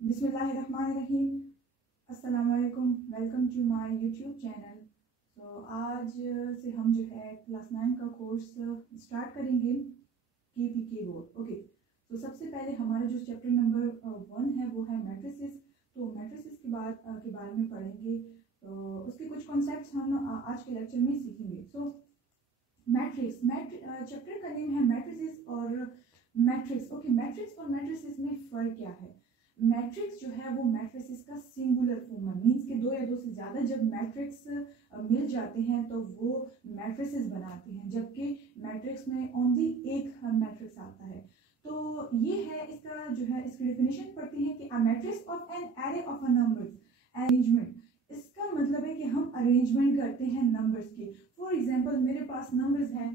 बिस्मिल्लाहिर्रहमानिर्रहीम। अस्सलाम वालेकुम। Welcome to my YouTube channel. तो आज से हम जो है क्लास 9 का कोर्स स्टार्ट करेंगे के बोर्ड। ओके, तो सबसे पहले हमारा जो चैप्टर नंबर 1 है वो है मैट्रिसेस। तो मैट्रिसेस के बारे में पढ़ेंगे। तो उसके कुछ कॉन्सेप्ट्स हम आज के लेक्चर में सीखेंगे। सो चैप्टर का नेम है मैट्रिसेस और मैट्रिक्स। ओके, मैट्रिक्स और मैट्रिसेस में फ़र्क क्या है? मैट्रिक्स जो है वो मैट्रिसेस का सिंगुलर फॉर्म है, मीन्स के दो या दो से ज़्यादा जब मैट्रिक्स मिल जाते हैं तो वो मैट्रिसेस बनाते हैं, जबकि मैट्रिक्स में ओनली एक मैट्रिक्स आता है। तो ये है इसका जो है इसकी डेफिनेशन पढ़ते हैं कि a matrix of an array of a numbers arrangement. इसका मतलब है कि हम अरेंजमेंट करते हैं नंबर्स की। फॉर एग्जांपल मेरे पास नंबर्स हैं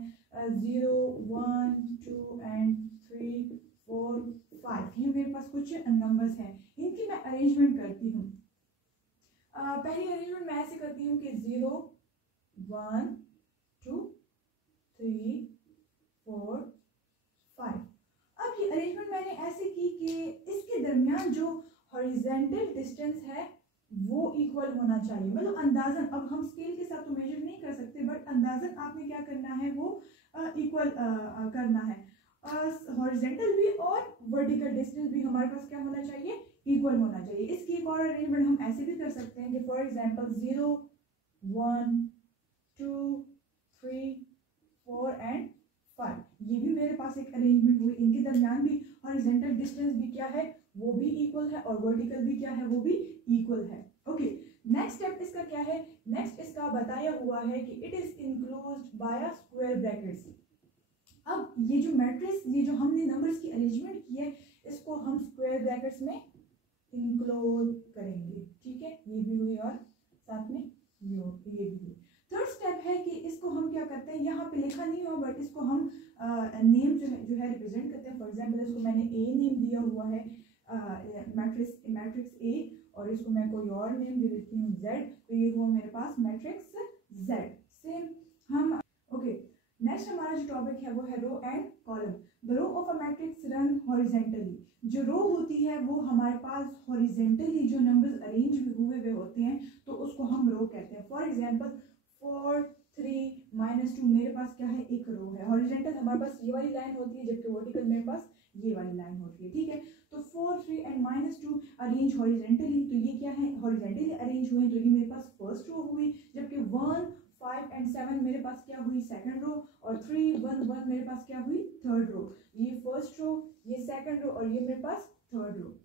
0, 1, 2 एंड 3, 4, 5। ये मेरे पास कुछ नंबर्स हैं, इनकी मैं अरेंजमेंट करती हूँ। पहली अरेंजमेंट मैं ऐसे करती हूँ कि 0, 1, 2, 3, 4, 5। अब ये अरेंजमेंट मैंने ऐसे की कि इसके दरमियान जो हॉरिजॉन्टल डिस्टेंस है वो इक्वल होना चाहिए। मतलब अंदाजन, अब हम स्केल के साथ तो मेजर नहीं कर सकते, बट अंदाजन आपने क्या करना है वो इक्वल करना है। हॉरिजॉन्टल भी और वर्टिकल डिस्टेंस भी हमारे पास क्या होना चाहिए, इक्वल होना चाहिए। इसकी एक और अरेंजमेंट हम ऐसे भी कर सकते हैं कि फॉर एग्जांपल 0, 1, 2, 3, 4 एंड 5। ये भी मेरे पास एक अरेंजमेंट हुई। इनके दरमियान भी हॉरिजॉन्टल डिस्टेंस भी क्या है वो भी इक्वल है और वर्टिकल भी क्या है वो भी इक्वल है। ओके, नेक्स्ट स्टेप इसका क्या है? नेक्स्ट इसका बताया हुआ है कि it is enclosed bye a square brackets. अब ये जो मैट्रिक्स, ये जो हमने नंबर्स की अरेंजमेंट की है, इसको हम स्क्वायर ब्रैकेट्स में इनक्लोज करेंगे। ठीक है, ये भी हुई और साथ में ये भी हुई। थर्ड स्टेप है कि इसको हम क्या करते हैं, यहाँ पे लिखा नहीं हो बट इसको हम नेम जो है रिप्रेजेंट करते हैं। फॉर एग्जांपल इसको मैंने ए नेम दिया हुआ है, मैट्रिक्स ए, और इसको मैं कोई और नेम दे देती हूँ जेड। तो ये हुआ मेरे पास मैट्रिक्स जेड। सेम हम ओके, नेक्स्ट हमारा जो टॉपिक है वो है row and column. The row of a matrix run horizontally. जो रो होती है वो हमारे पास हॉरिजॉन्टली जो नंबर्स अरेंज हुए होते हैं तो उसको हम रो कहते हैं। फॉर एग्जांपल 4, 3, -2 मेरे पास क्या है, एक रो है। हॉरिजॉन्टल हमारे पास ये वाली लाइन होती है, जबकि वर्टिकल मेरे पास ये वाली लाइन होती है। ठीक है, तो 4, 3 एंड -2 अरेंज हॉरिजॉन्टली। तो ये क्या है, हॉरिजॉन्टली अरेंज हुए, तो ये मेरे पास फर्स्ट रो हुई। जबकि 1, 5 एंड 7 मेरे पास क्या हुई, सेकंड रो। और 3, 1, 1 मेरे पास क्या हुई, थर्ड रो। ये फर्स्ट रो, ये सेकंड रो और ये मेरे पास थर्ड रो।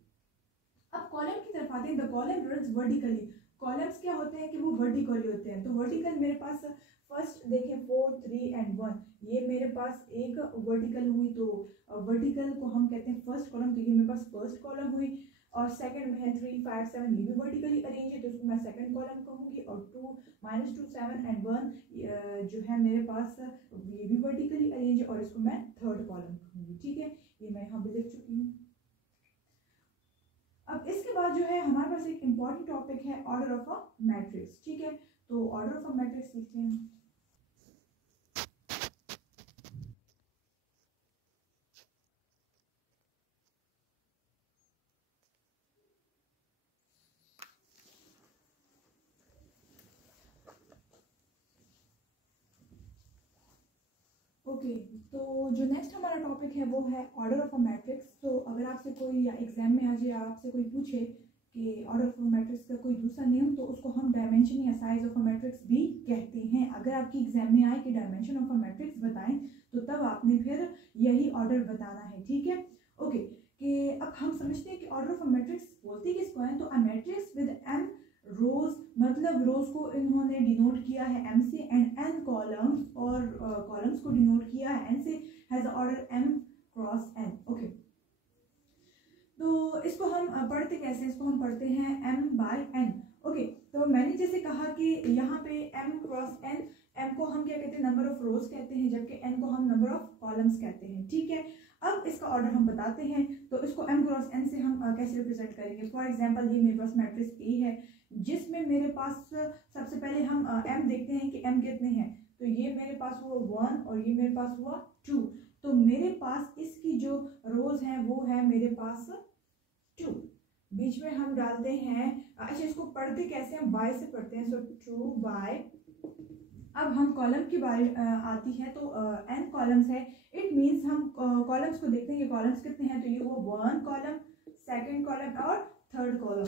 अब कॉलम की तरफ आते हैं। The column runs vertically. Columns क्या होते हैं कि वो वर्टिकली होते हैं। तो वर्टिकल मेरे पास फर्स्ट देखें 4, 3 एंड 1, ये मेरे पास एक वर्टिकल हुई। तो वर्टिकल को हम कहते हैं फर्स्ट कॉलम, तो ये मेरे पास फर्स्ट कॉलम हुई। और सेकंड में है 3, 5, 7, ये भी वर्टिकली अरेंज है, तो उसको मैं सेकंड कॉलम कहूँगी। और 2, -2, 7 एंड 1 जो है मेरे पास ये भी वर्टिकली अरेंज है, और इसको मैं थर्ड कॉलम कहूँगी। ठीक है, ये मैं यहाँ पे लिख चुकी हूँ। अब इसके बाद जो है हमारे पास एक इम्पॉर्टेंट टॉपिक है ऑर्डर ऑफ अ मैट्रिक्स। ठीक है, तो ऑर्डर ऑफ अ मैट्रिक्स लिखते हैं। ओके, तो जो नेक्स्ट हमारा टॉपिक है वो है ऑर्डर ऑफ अ मैट्रिक्स। तो अगर आपसे कोई या एग्जाम में आ जाए, आपसे कोई पूछे कि ऑर्डर ऑफ अ मैट्रिक्स का कोई दूसरा नेम, तो उसको हम डायमेंशन या साइज ऑफ अ मैट्रिक्स भी कहते हैं। अगर आपकी एग्जाम में आए कि डायमेंशन ऑफ अ मैट्रिक्स बताएं, तो तब आपने फिर यही ऑर्डर बताना है। ठीक है, ओके, कि अब हम समझते हैं कि ऑर्डर ऑफ अ मैट्रिक्स बोलते किसको हैं। तो a matrix with M rows, मतलब रोज को इन्होंने डिनोट किया है एम से, एंड एन कॉलम्स, और कॉलम्स को डिनोट किया है एन से, has order M cross N. Okay, तो इसको हम पढ़ते कैसे, इसको हम पढ़ते हैं m बाय n। ओके, तो मैंने जैसे कहा कि यहाँ पे m क्रॉस n, m को हम क्या कहते हैं, नंबर ऑफ रोज कहते हैं, जबकि n को हम नंबर ऑफ कॉलम्स कहते हैं। ठीक है, अब इसका ऑर्डर हम बताते हैं। तो इसको m क्रॉस n से हम कैसे रिप्रेजेंट करेंगे। फॉर एग्जांपल ये मेरे पास मैट्रिक्स A है, जिसमें मेरे पास सबसे पहले हम m देखते हैं कि m कितने हैं। तो ये मेरे पास हुआ 1 और ये मेरे पास हुआ 2। तो मेरे पास इसकी जो रोज हैं वो है मेरे पास 2। बीच में हम डालते हैं, अच्छा इसको पढ़ते कैसे, हम बाय से पढ़ते हैं, सो 2 बाय। अब हम कॉलम की बारी आती है, तो n कॉलम्स है, इट मींस हम कॉलम्स को देखते हैं, ये कॉलम्स कितने हैं, तो ये हुआ 1 कॉलम, सेकंड कॉलम और थर्ड कॉलम,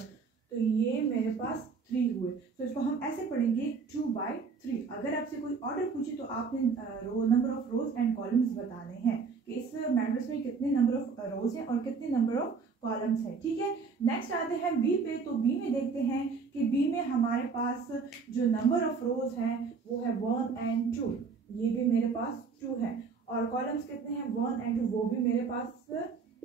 तो ये मेरे पास 3 हुए। तो इसको हम ऐसे पढ़ेंगे 2 बाय 3। अगर आपसे कोई ऑर्डर पूछे तो आपने number of rose and columns बताने हैं कि इस मैट्रिक्स में कितने नंबर ऑफ रोज हैं और कितने नंबर ऑफ कॉलम्स है, ठीक है। नेक्स्ट आते हैं बी पे, तो बी में देखते हैं कि बी में हमारे पास जो नंबर ऑफ रोज हैं वो है 1 एंड 2, ये भी मेरे पास 2 है, और कॉलम्स कितने हैं 1 एंड 2, वो भी मेरे पास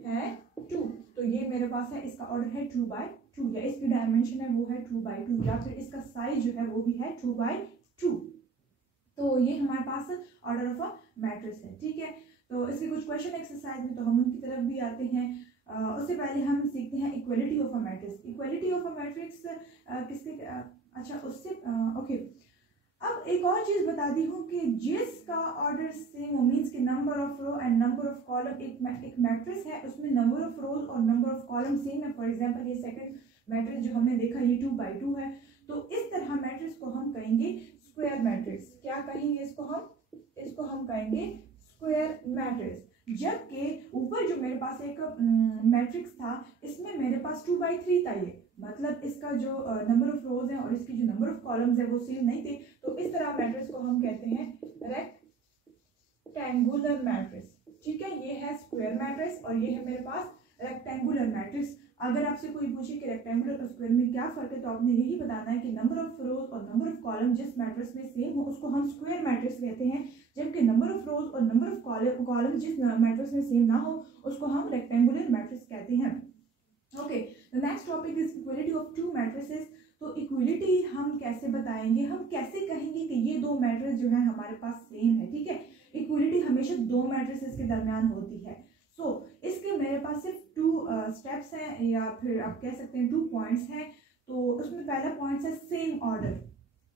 है 2, तो ये मेरे पास है, इसका ऑर्डर है 2 बाय 2, या इसकी डायमेंशन है वो है 2 बाय 2, या फिर इसका साइज जो है वो भी है 2 बाय 2। तो ये हमारे पास ऑर्डर ऑफ अ मैट्रिक्स है, ठीक है। तो इसके कुछ क्वेश्चन एक्सरसाइज में तो हम उनकी तरफ भी आते हैं। उससे पहले हम सीखते हैं equality of a matrix. Equality of a matrix किसके अच्छा उससे ओके। अब एक और चीज बता दी हूँ कि जिसका ऑर्डर सेम हो, मीन्स कि number of row and number of column, एक मैट्रिक्स है उसमें नंबर ऑफ रोज और नंबर ऑफ कॉलम सेम है। फॉर एग्जांपल ये सेकंड मैट्रिक्स जो हमने देखा ये 2 बाय 2 है, तो इस तरह मैट्रिक्स को हम कहेंगे स्क्वायर मैट्रिक्स। क्या कहेंगे इसको हम कहेंगे स्क्वायर मैट्रिक्स। जबकि ऊपर जो मेरे पास एक मैट्रिक्स था इसमें मेरे पास 2 बाई 3 था, ये मतलब इसका जो नंबर ऑफ रोज है और इसकी जो नंबर ऑफ कॉलम्स है वो सेम नहीं थे, तो इस तरह मैट्रिक्स को हम कहते हैं रेक्टेंगुलर मैट्रिक्स, ठीक है। ये है स्क्वायर मैट्रिक्स और ये है मेरे पास रेक्टेंगुलर मैट्रिक्स। अगर आपसे कोई पूछे कि रेक्टेंगुलर और स्क्वायर में क्या फर्क है, तो आपने यही बताना है कि नंबर ऑफ रोज और नंबर ऑफ कॉलम जिस मैट्रिक्स में सेम हो उसको हम स्क्वायर मैट्रिक्स कहते हैं, जबकि नंबर ऑफ रोज और नंबर ऑफ कॉलम जिस मैट्रिक्स में सेम ना हो उसको हम रेक्टेंगुलर मैट्रिक्स कहते हैं। Okay, the next topic is equality of to matrices. तो इक्वलिटी हम कैसे बताएंगे, हम कैसे कहेंगे कि ये दो मैट्रिक्स जो है हमारे पास सेम है, ठीक है। इक्वलिटी हमेशा दो मैट्रिसेस के दरमियान होती है। सो इसके मेरे पास सिर्फ 2 स्टेप्स हैं, या फिर आप कह सकते हैं 2 पॉइंट्स हैं। तो उसमें पहला पॉइंट है सेम ऑर्डर।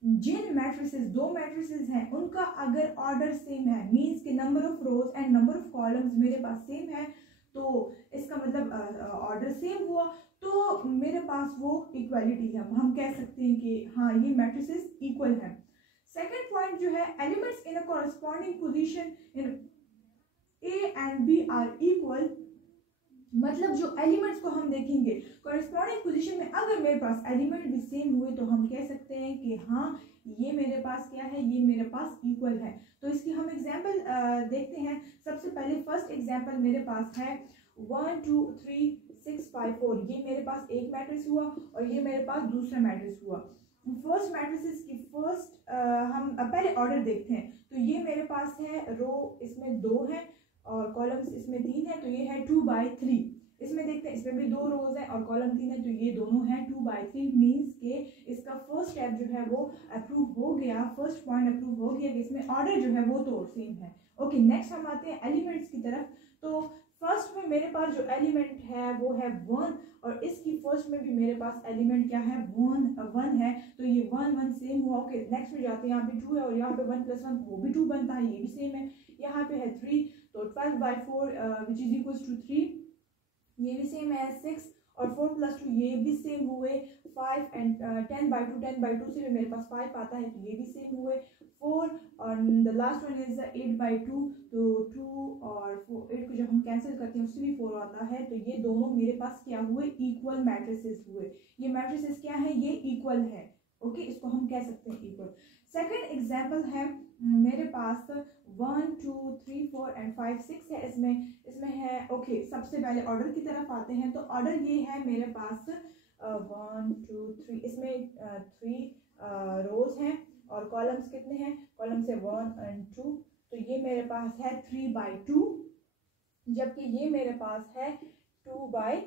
जिन मैट्रिसेस, दो मैट्रिसेस हैं उनका अगर ऑर्डर सेम है, मींस कि number of rose and number of columns मेरे पास सेम है, तो इसका मतलब ऑर्डर सेम हुआ, तो मेरे पास वो इक्वालिटी है, हम कह सकते हैं कि हाँ ये मैट्रिसेस इक्वल है। सेकंड पॉइंट जो है elements in a corresponding position in A and B are equal, मतलब जो एलिमेंट्स को हम देखेंगे कॉरेस्पॉन्डिंग पोजीशन में, अगर मेरे पास एलिमेंट भी सेम हुए तो हम कह सकते हैं कि हाँ ये मेरे पास क्या है, ये मेरे पास इक्वल है। तो इसकी हम एग्जांपल देखते हैं। सबसे पहले फर्स्ट एग्जांपल मेरे पास है 1 2 3 6 5 4, ये मेरे पास एक मैट्रिक्स हुआ और ये मेरे पास दूसरा मैट्रिक्स हुआ। फर्स्ट मैट्रिक्स की फर्स्ट हम पहले ऑर्डर देखते हैं। तो ये मेरे पास है रो, इसमें 2 है और कॉलम्स इसमें 3 है, तो ये है 2 बाई 3। इसमें देखते हैं इसमें भी 2 रोज है और कॉलम 3 है, तो ये दोनों है 2 बाई 3, मीन्स के इसका फर्स्ट स्टेप जो है वो अप्रूव हो गया, फर्स्ट पॉइंट अप्रूव हो गया कि इसमें ऑर्डर जो है वो तो सेम है। ओके, नेक्स्ट हम आते हैं एलिमेंट्स की तरफ। तो फर्स्ट में मेरे पास जो एलिमेंट है वो है 1 और इसकी फर्स्ट में भी मेरे पास एलिमेंट क्या है 1 है, तो ये 1 1 सेम हुआ। ओके, नेक्स्ट में जाते हैं, यहाँ पे 2 है और यहाँ पे 1 + 1 वो भी 2 बनता है, ये भी सेम है। यहाँ पे है 3, तो 12 by 4 which is equal to 3, ये भी सेम है। 6 और 4 + 2 ये भी सेम हुए। 5 एंड 10 बाई 2, 10 बाई 2 से भी मेरे पास 5 आता है, तो ये भी सेम हुए। 4 और the last one is 8 by 2, तो 2 और 8 को जब हम कैंसिल करते हैं उससे भी 4 आता है, तो ये दोनों मेरे पास क्या हुए, इक्वल मैट्रिसेस हुए। ये मैट्रिसेस क्या है, ये इक्वल है। ओके, इसको हम कह सकते हैं इक्वल। सेकंड एग्जांपल है मेरे पास 1 2 3 4 एंड 5 6 है, इसमें है। ओके, सबसे पहले ऑर्डर की तरफ आते हैं। तो ऑर्डर ये है मेरे पास 1 2 3, इसमें 3 रोज हैं और कॉलम्स कितने हैं, कॉलम्स है 1 और 2, तो ये मेरे पास है 3 बाई 2, जबकि ये मेरे पास है 2 बाई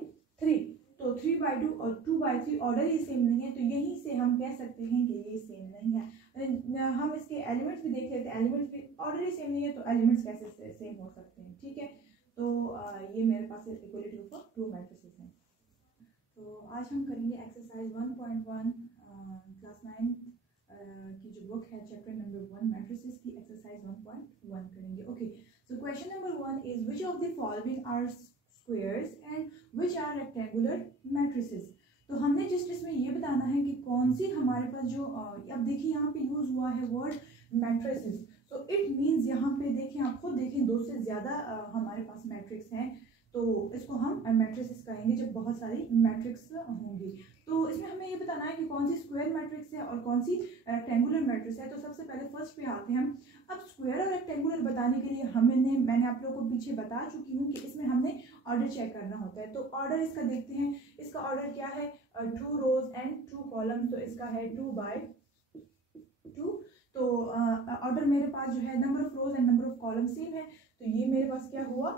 3। तो 3 बाई 2 और 2 बाई 3 ऑर्डर ही सेम नहीं है, तो यहीं से हम कह सकते हैं कि ये सेम नहीं है। हम इसके एलिमेंट्स भी देख लेते हैं, एलिमेंट्स भी ऑर्डर ही सेम नहीं है, तो एलिमेंट्स कैसे सेम हो सकते हैं, ठीक है। तो ये मेरे पास इक्वलिटी ऑफ टू मैट्रिसेस हैं। तो आज हम करेंगे एक्सरसाइज 1.1 क्लास 9 की जो बुक है चैप्टर नंबर 1 मैट्रिसेस की एक्सरसाइज 1.1 करेंगे। Okay, so question number 1 is which of the following are squares and which are rectangular matrices. तो हमने जस्ट इसमें ये बताना है कि कौन सी हमारे पास जो अब देखिए यहाँ पे यूज हुआ है वर्ड मैट्रिसेस, तो इट मीन्स यहाँ पे देखें, आप खुद देखें, दो से ज़्यादा हमारे पास मैट्रिक्स हैं, तो इसको हम मैट्रिसेस कहेंगे जब बहुत सारी मैट्रिक्स होंगी। तो इसमें हमें ये बताना है कि कौन सी स्क्वायर मैट्रिक्स है और कौन सी रेक्टेंगुलर मैट्रिक्स है। तो सबसे पहले फर्स्ट पे आते हैं हम। अब स्क्वायर और रेक्टेंगुलर बताने के लिए मैंने आप लोगों को पीछे बता चुकी हूँ कि इसमें हमने ऑर्डर चेक करना होता है। तो ऑर्डर इसका देखते हैं, इसका ऑर्डर क्या है, 2 रोज एंड 2 कॉलम, तो इसका है 2 बाय 2। तो ऑर्डर मेरे पास जो है number of rose and number of column same है, तो ये मेरे पास क्या हुआ,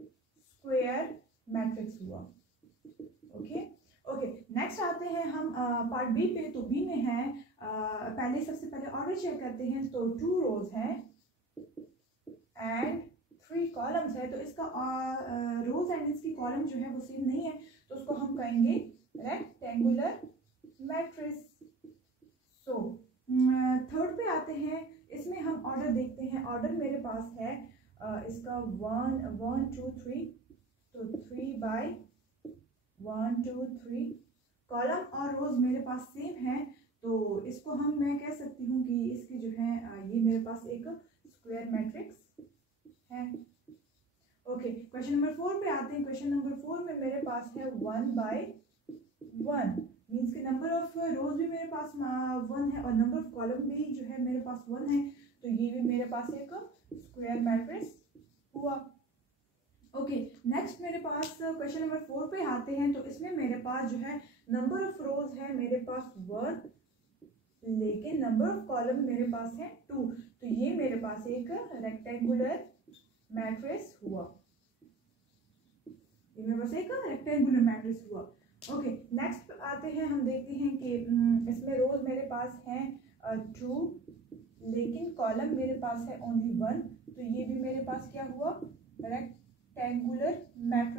स्क्वायर मैट्रिक्स हुआ। ओके ओके, नेक्स्ट आते हैं हम पार्ट बी पे। तो बी में है पहले सबसे पहले ऑर्डर चेक करते हैं। तो 2 रोज हैं एंड 3 कॉलम्स है, तो इसका रोज एंड इसकी कॉलम जो है वो सेम नहीं है, तो उसको हम कहेंगे रेक्टेंगुलर मैट्रिक्स। सो थर्ड पे आते हैं, इसमें हम ऑर्डर देखते हैं। ऑर्डर मेरे पास है इसका 1 1 2 3, तो 3 बाय 1 2 3, कॉलम और रोज मेरे पास सेम है, तो इसको मैं कह सकती हूँ कि इसकी जो है ये मेरे पास एक स्क्वायर मैट्रिक्स है। ओके, क्वेश्चन नंबर 4 पे आते हैं। क्वेश्चन नंबर 4 में मेरे पास है 1 बाय 1, मीन्स के नंबर ऑफ रोज भी मेरे पास 1 है और नंबर ऑफ कॉलम भी जो है मेरे पास 1 है, तो ये भी मेरे पास एक स्क्वायर मैट्रिक्स हुआ। ओके, नेक्स्ट मेरे पास क्वेश्चन नंबर 4 पे आते हैं। तो इसमें मेरे पास जो है नंबर ऑफ रोज है मेरे पास 1, लेकिन नंबर ऑफ कॉलम मेरे पास है 2, तो ये मेरे पास एक रेक्टेंगुलर मैट्रिक्स हुआ। ये मेरे पास एक रेक्टेंगुलर मैट्रिक्स हुआ। ओके, नेक्स्ट आते हैं, हम देखते हैं कि इसमें रोज मेरे पास हैं 2, लेकिन कॉलम मेरे पास है ओनली 1, तो ये भी मेरे पास क्या हुआ, रेक्टेंगुलर मैट्रिक्स